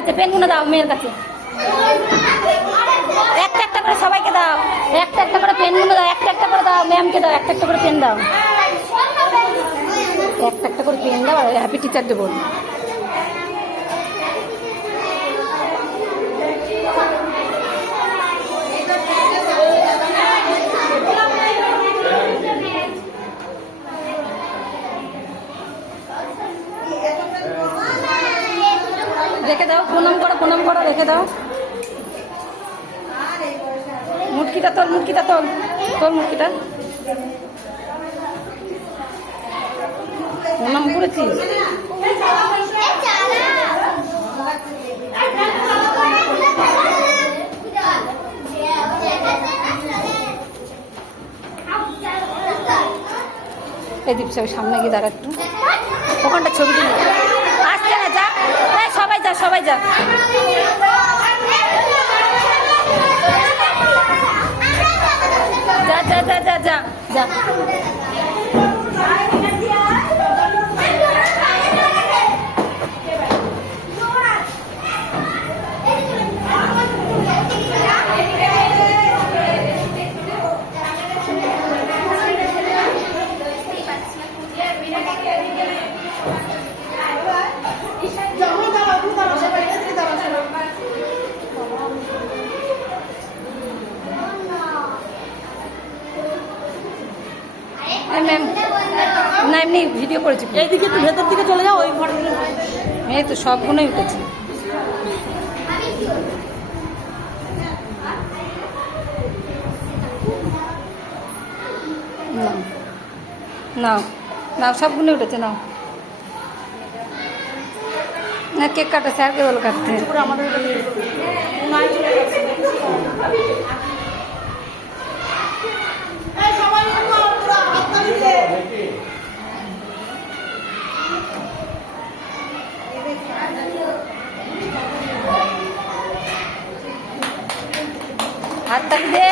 কাছে পেনগুলো দাও, মেয়ের কাছে একটা একটা করে সবাইকে দাও, একটা একটা করে পেনগুলো দাও, একটা একটা করে দাও, ম্যামকে দাও, একটা একটা করে পেন দাও, একটা একটা করে পেন দাও, আর হ্যাপি টিচার ডে বল। রেখে দাও, প্রণাম করো, রেখে দাও। মুটকিটা তোল, তোর মুটকিটা প্রণাম করেছিস? এই দীপ সামনে গিয়ে দাঁড়া একটু, ওখানটা ছবি তুলে আসছে না, যা সবাই যা যা। ম্যাম না, এমনি ভিডিও করেছি। এইদিকে একটু ভেতর দিকে চলে যাও, ওই ঘরে এই তো সবগুলোই উঠেছে। নাও সবগুলোই উঠেছে, নাও না কেক কাটা, স্যারকে বলো কাটতে। আমাদের হাততালি দে।